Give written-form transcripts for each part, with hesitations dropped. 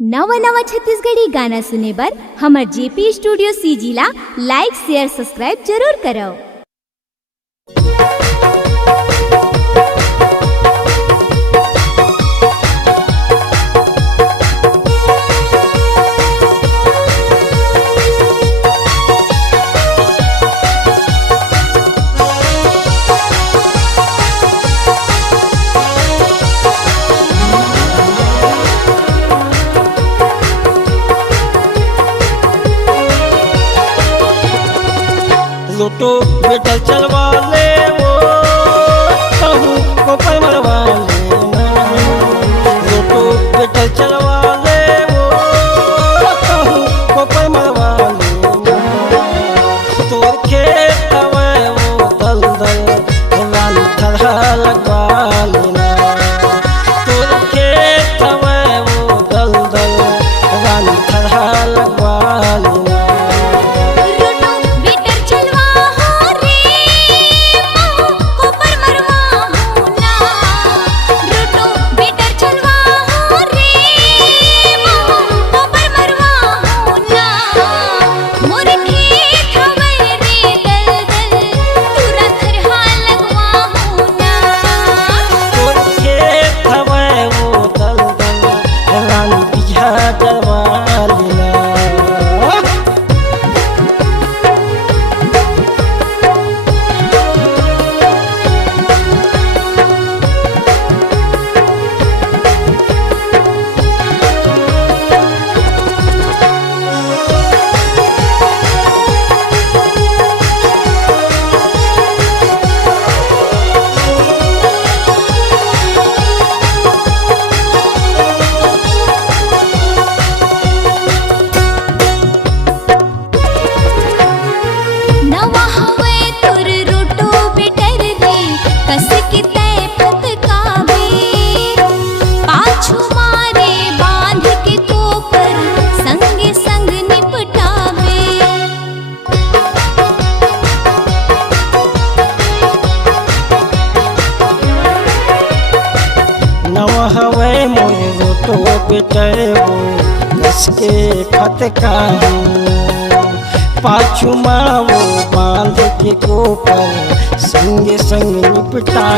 नवा नवा छत्तीसगढ़ी गाना सुने बर हमर जेपी स्टूडियो सीजी ला लाइक शेयर सब्सक्राइब जरूर करो। लूटो बेटा चलवा ले वो कहूँ को पर मरवा ले लूटो बेटा चलवा ले वो कहूँ को पर मरवा ले तोर खेत में वो दल दल रानी थरहा लगवा लेना तोर खेत में वो दल दल रानी थरहा लगवा लेना। हवे मोरे रोटो बेटो कसके फतका पाछू मावो बांध के गोपर संगे संग निपटा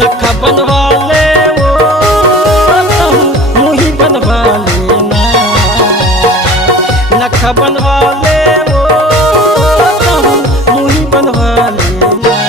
नखा बनवा ले वो मुही बनवा लेना नखा बनवा ले वो मुही बनवा लेना।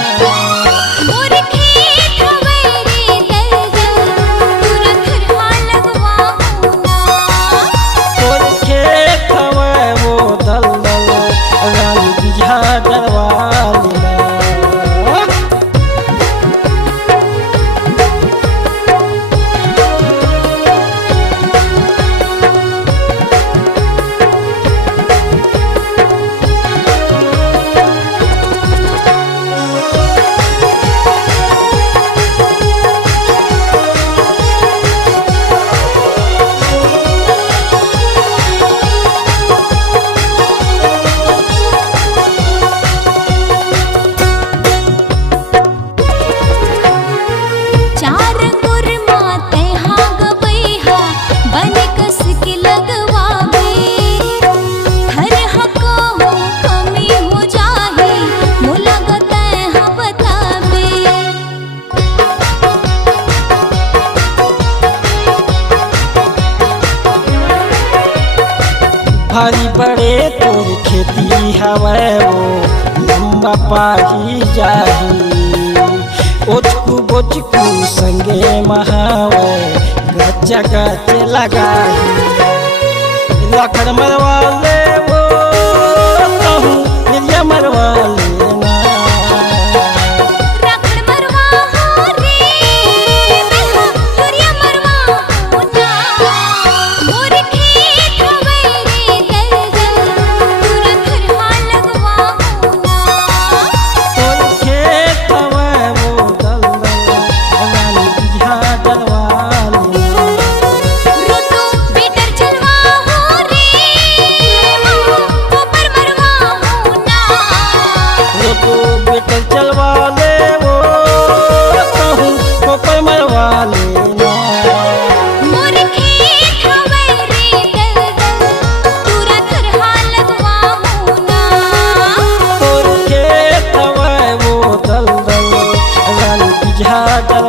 भारी बड़े तोर खेती हवे वो लंबा पाही जाही ओचकू बोचकू संगे महावे गच्चा गच्चे लगाही लखड़ मरवा ले वो कहूँ मिलिया मरवा लेना चलवा लागल